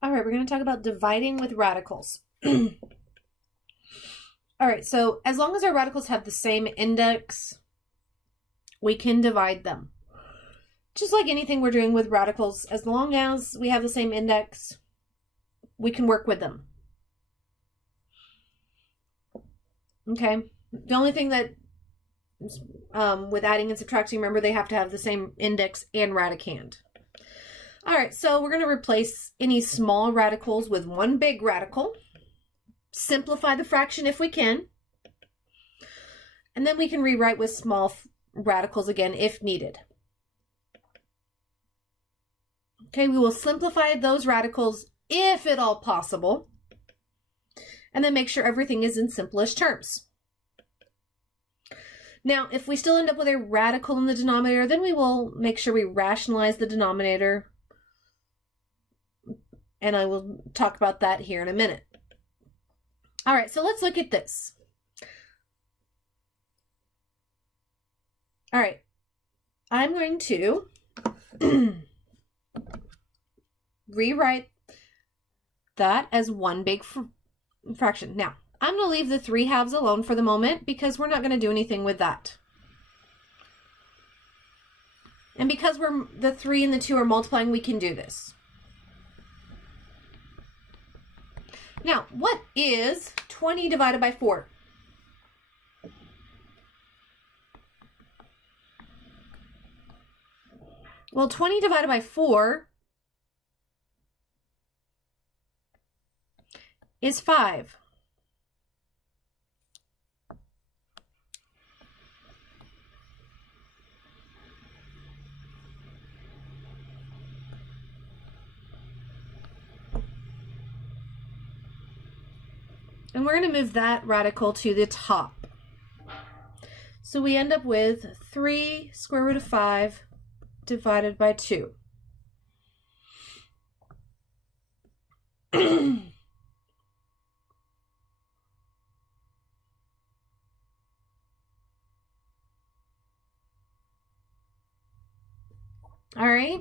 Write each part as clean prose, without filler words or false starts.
All right, we're going to talk about dividing with radicals. All right, so as long as our radicals have the same index, we can divide them. Just like anything we're doing with radicals, as long as we have the same index, we can work with them. Okay, the only thing that with adding and subtracting, remember they have to have the same index and radicand. All right, so we're going to replace any small radicals with one big radical. Simplify the fraction if we can. And then we can rewrite with small radicals again if needed. Okay, we will simplify those radicals if at all possible. And then make sure everything is in simplest terms. Now, if we still end up with a radical in the denominator, then we will make sure we rationalize the denominator. And I will talk about that here in a minute. All right, so let's look at this. All right, I'm going to rewrite that as one big fraction. Now, I'm going to leave the 3/2 alone for the moment because we're not going to do anything with that. And because the 3 and the 2 are multiplying, we can do this. Now, what is 20 divided by 4? Well, 20 divided by 4 is 5. And we're going to move that radical to the top. So we end up with 3 square root of 5 divided by 2. All right,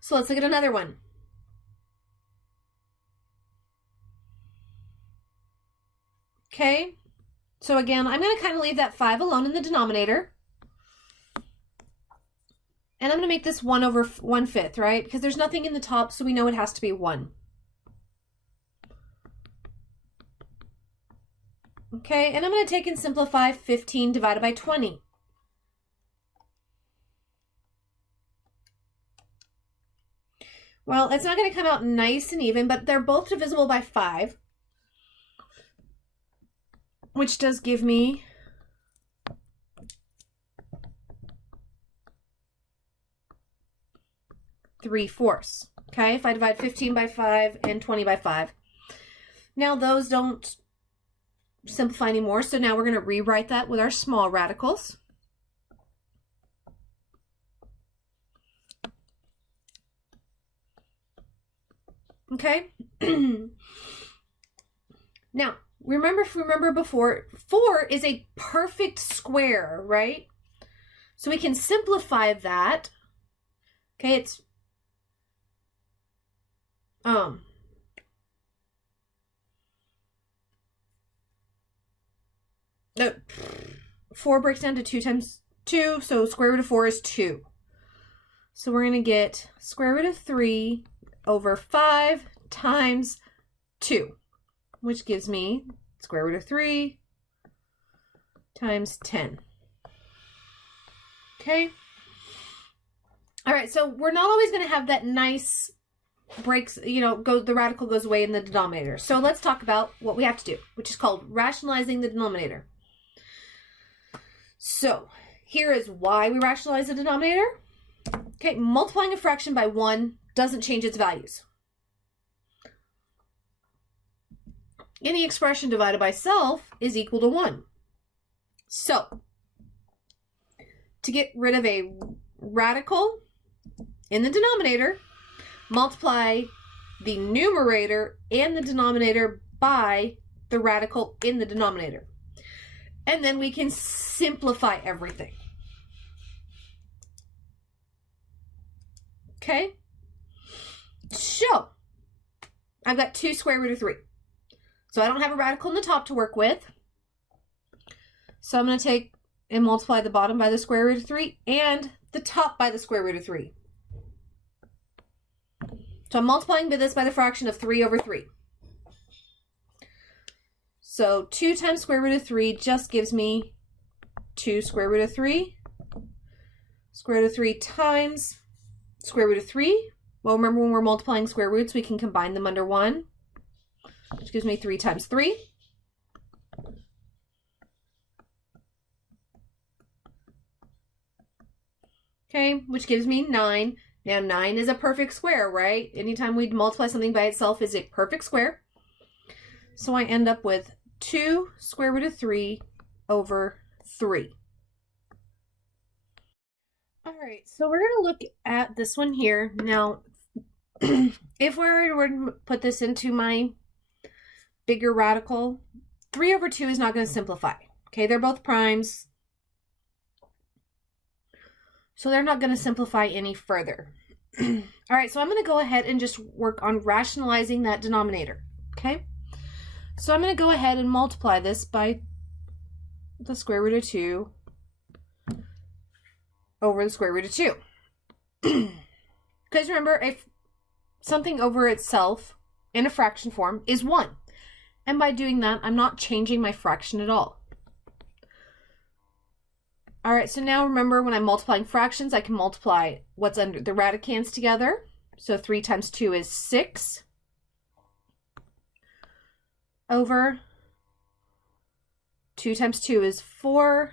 so let's look at another one. Okay, so again, I'm going to kind of leave that 5 alone in the denominator. And I'm going to make this 1 over 1/5, right? Because there's nothing in the top, so we know it has to be 1. Okay, and I'm going to take and simplify 15 divided by 20. Well, it's not going to come out nice and even, but they're both divisible by 5. Which does give me 3/4. Okay, if I divide 15 by 5 and 20 by 5. Now those don't simplify anymore, so now we're going to rewrite that with our small radicals. Okay. Now, remember before, 4 is a perfect square, right? So we can simplify that. Okay, it's 4 breaks down to 2 times 2, so square root of 4 is 2. So we're going to get square root of 3 over 5 times 2, which gives me square root of 3 times 10. Okay. All right, so we're not always going to have that nice breaks, the radical goes away in the denominator. So let's talk about what we have to do, which is called rationalizing the denominator. So here is why we rationalize the denominator. Okay, multiplying a fraction by 1 doesn't change its values. Any expression divided by self is equal to 1. So, to get rid of a radical in the denominator, multiply the numerator and the denominator by the radical in the denominator. And then we can simplify everything. Okay? So, I've got 2 square root of 3. So I don't have a radical in the top to work with. So I'm going to take and multiply the bottom by the square root of 3 and the top by the square root of 3. So I'm multiplying this by the fraction of 3 over 3. So 2 times square root of 3 just gives me 2 square root of 3. Square root of 3 times square root of 3. Well, remember when we're multiplying square roots, we can combine them under 1, which gives me 3 times 3. Okay, which gives me 9. Now 9 is a perfect square, right? Anytime we multiply something by itself is a perfect square. So I end up with 2 square root of 3 over 3. All right, so we're going to look at this one here. Now, if we were to put this into my bigger radical, 3 over 2 is not going to simplify. Okay, they're both primes. So they're not going to simplify any further. All right, so I'm going to go ahead and just work on rationalizing that denominator. Okay, so I'm going to go ahead and multiply this by the square root of 2 over the square root of 2. Because remember, if something over itself in a fraction form is 1. And by doing that, I'm not changing my fraction at all. All right, so now remember when I'm multiplying fractions, I can multiply what's under the radicands together. So 3 times 2 is 6 over 2 times 2 is 4.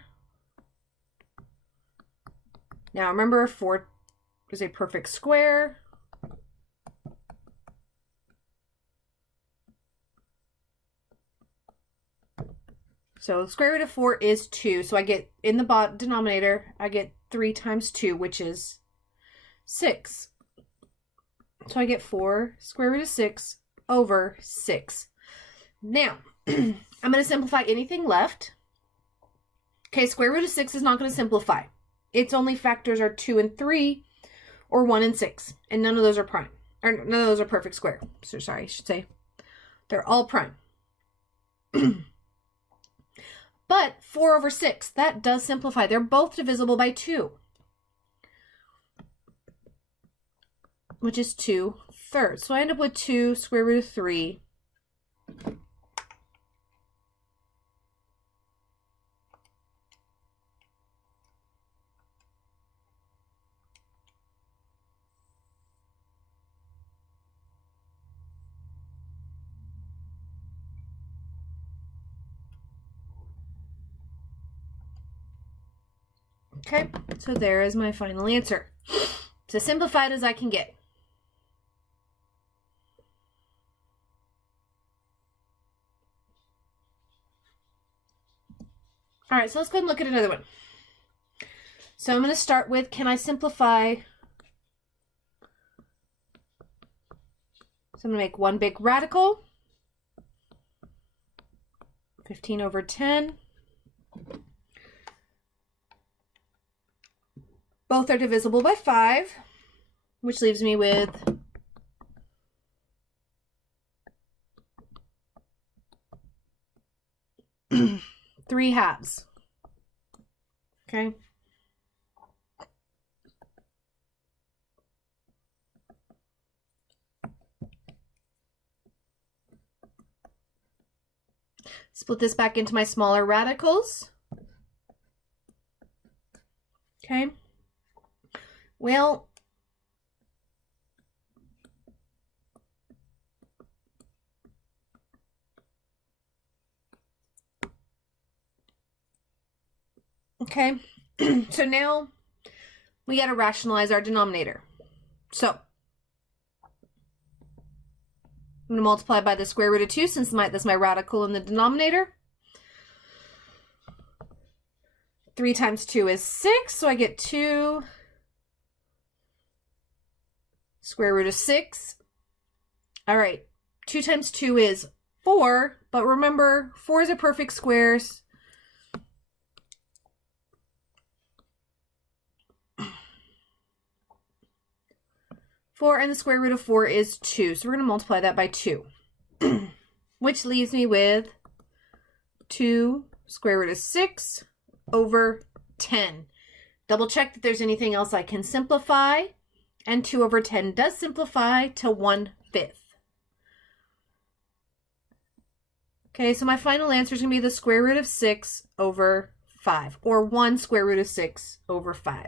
Now remember, 4 is a perfect square. So the square root of 4 is 2. So I get, in the denominator, I get 3 times 2, which is 6. So I get 4 square root of 6 over 6. Now, I'm going to simplify anything left. Okay, square root of 6 is not going to simplify. Its only factors are 2 and 3, or 1 and 6. And none of those are prime. Or none of those are perfect square. So sorry, I should say. They're all prime. But 4 over 6, that does simplify. They're both divisible by 2, which is 2/3. So I end up with 2 square root of 3 Okay, so there is my final answer. It's as simplified as I can get. All right, so let's go ahead and look at another one. So I'm going to start with, can I simplify? So I'm going to make one big radical. 15 over 10. Both are divisible by 5, which leaves me with 3 halves. Okay. Split this back into my smaller radicals. Okay. Well, okay, so now we got to rationalize our denominator. So I'm going to multiply by the square root of 2 since that's my radical in the denominator. 3 times 2 is 6, so I get 2 square root of 6. All right, 2 times 2 is 4, but remember, 4 is a perfect square. 4 and the square root of 4 is 2. So we're going to multiply that by 2. Which leaves me with 2 square root of 6 over 10. Double check that there's anything else I can simplify. And 2 over 10 does simplify to 1/5. Okay, so my final answer is going to be the square root of 6 over 5, or 1 square root of 6 over 5.